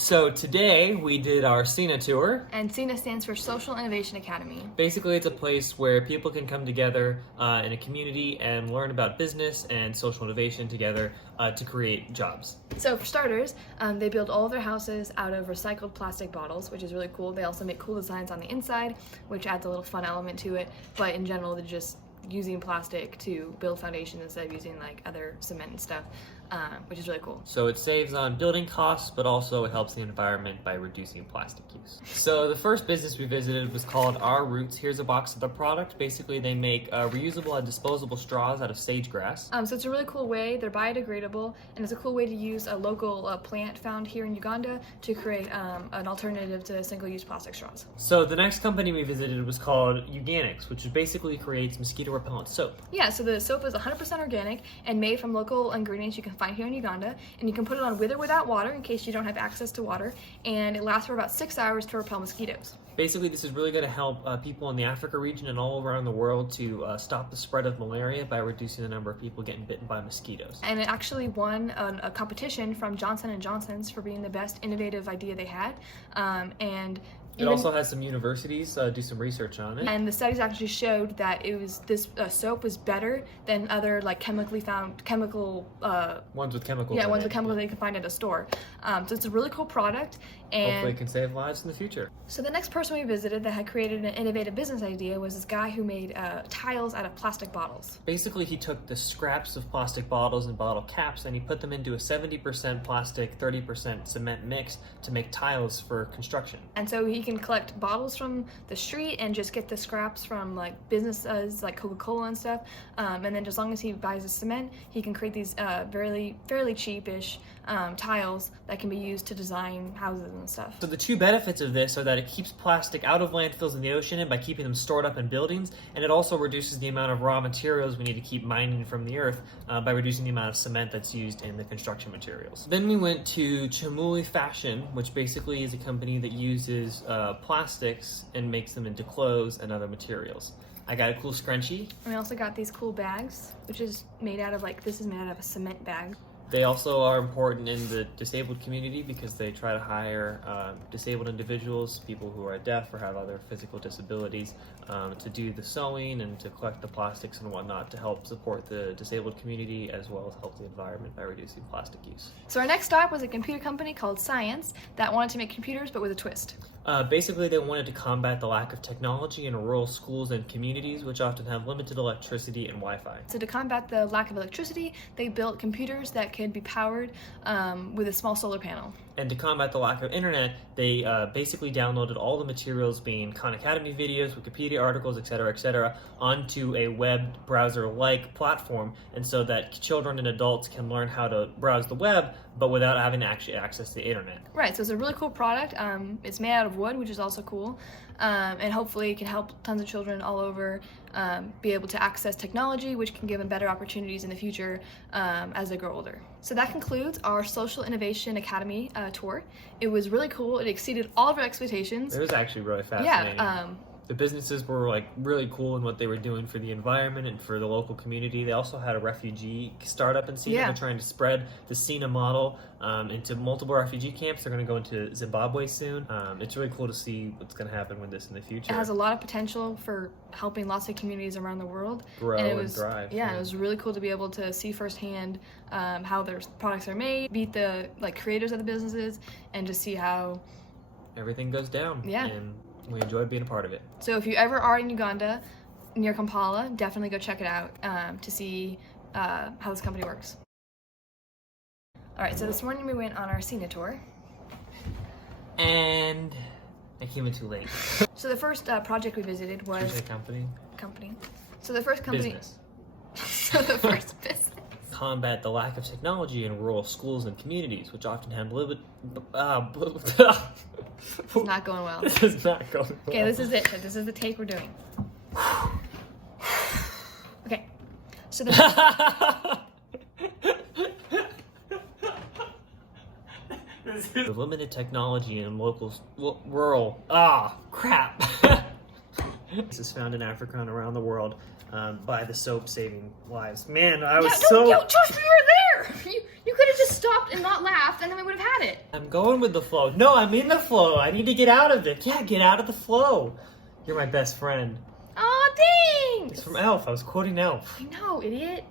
So today we did our SINA tour. And SINA stands for Social Innovation Academy. Basically, it's a place where people can come together in a community and learn about business and social innovation together to create jobs. So for starters, they build all of their houses out of recycled plastic bottles, which is really cool. They also make cool designs on the inside, which adds a little fun element to it. But in general, they're just using plastic to build foundations instead of using like other cement and stuff, which is really cool. So it saves on building costs, but also it helps the environment by reducing plastic use. So the first business we visited was called Our Roots. Here's a box of the product. Basically, they make reusable and disposable straws out of sage grass. So it's a really cool way. They're biodegradable, and it's a cool way to use a local plant found here in Uganda to create an alternative to single-use plastic straws. So the next company we visited was called Euganics, which basically creates mosquito repellent soap. Yeah, so the soap is 100% organic and made from local ingredients you can find here in Uganda, and you can put it on with or without water in case you don't have access to water, and it lasts for about 6 hours to repel mosquitoes. Basically, this is really going to help people in the Africa region and all around the world to stop the spread of malaria by reducing the number of people getting bitten by mosquitoes. And it actually won a competition from Johnson & Johnson's for being the best innovative idea they had, and it also has some universities do some research on it. And the studies actually showed that this soap was better than other like chemical ones with chemicals. Yeah, in ones it. with chemicals that you can find at a store. So it's a really cool product, and hopefully it can save lives in the future. So the next person we visited that had created an innovative business idea was this guy who made tiles out of plastic bottles. Basically, he took the scraps of plastic bottles and bottle caps and he put them into a 70% plastic, 30% cement mix to make tiles for construction. And so he can collect bottles from the street and just get the scraps from like businesses like Coca-Cola and stuff. And then as long as he buys the cement, he can create these fairly cheapish tiles that can be used to design houses and stuff. So the two benefits of this are that it keeps plastic out of landfills in the ocean and by keeping them stored up in buildings, and it also reduces the amount of raw materials we need to keep mining from the earth by reducing the amount of cement that's used in the construction materials. Then we went to Chamuli Fashion, which basically is a company that uses plastics and makes them into clothes and other materials. I got a cool scrunchie. And we also got these cool bags, which is made out of this is made out of a cement bag. They also are important in the disabled community because they try to hire disabled individuals, people who are deaf or have other physical disabilities, to do the sewing and to collect the plastics and whatnot to help support the disabled community as well as help the environment by reducing plastic use. So our next stop was a computer company called Science that wanted to make computers but with a twist. Basically, they wanted to combat the lack of technology in rural schools and communities, which often have limited electricity and Wi-Fi. So to combat the lack of electricity, they built computers that could be powered with a small solar panel. And to combat the lack of internet, they basically downloaded all the materials, being Khan Academy videos, Wikipedia articles, etc., onto a web browser-like platform, and so that children and adults can learn how to browse the web, but without having to actually access the internet. Right, so it's a really cool product. It's made out of wood, which is also cool, and hopefully it can help tons of children all over be able to access technology, which can give them better opportunities in the future as they grow older. So that concludes our Social Innovation Academy tour. It was really cool. It exceeded all of our expectations. It was actually really fascinating. Yeah. The businesses were like really cool in what they were doing for the environment and for the local community. They also had a refugee startup in SINA. Yeah. They're trying to spread the SINA model into multiple refugee camps. They're going to go into Zimbabwe soon. It's really cool to see what's going to happen with this in the future. It has a lot of potential for helping lots of communities around the world. Grow and thrive. Yeah, it was really cool to be able to see firsthand how their products are made, meet the creators of the businesses, and just see how everything goes down. Yeah. And we enjoyed being a part of it. So if you ever are in Uganda, near Kampala, definitely go check it out to see how this company works. All right, so this morning we went on our SINA tour. And I came in too late. So the first project we visited was... Should we say company? So the first company... Business. So the first business. Combat the lack of technology in rural schools and communities, which often have limited... It's not going well. This is not going well. Okay, this is it. This is the take we're doing. Okay, so the limited technology in local, rural, crap. This is found in Africa and around the world by the soap saving lives. Man, I was Josh, we were there! You could have just stopped and not laughed, and then we would have had it. I'm going with the flow. No, I'm in the flow. I need to get out of it. Yeah, get out of the flow. You're my best friend. Aw, thanks! It's from Elf. I was quoting Elf. I know, idiot.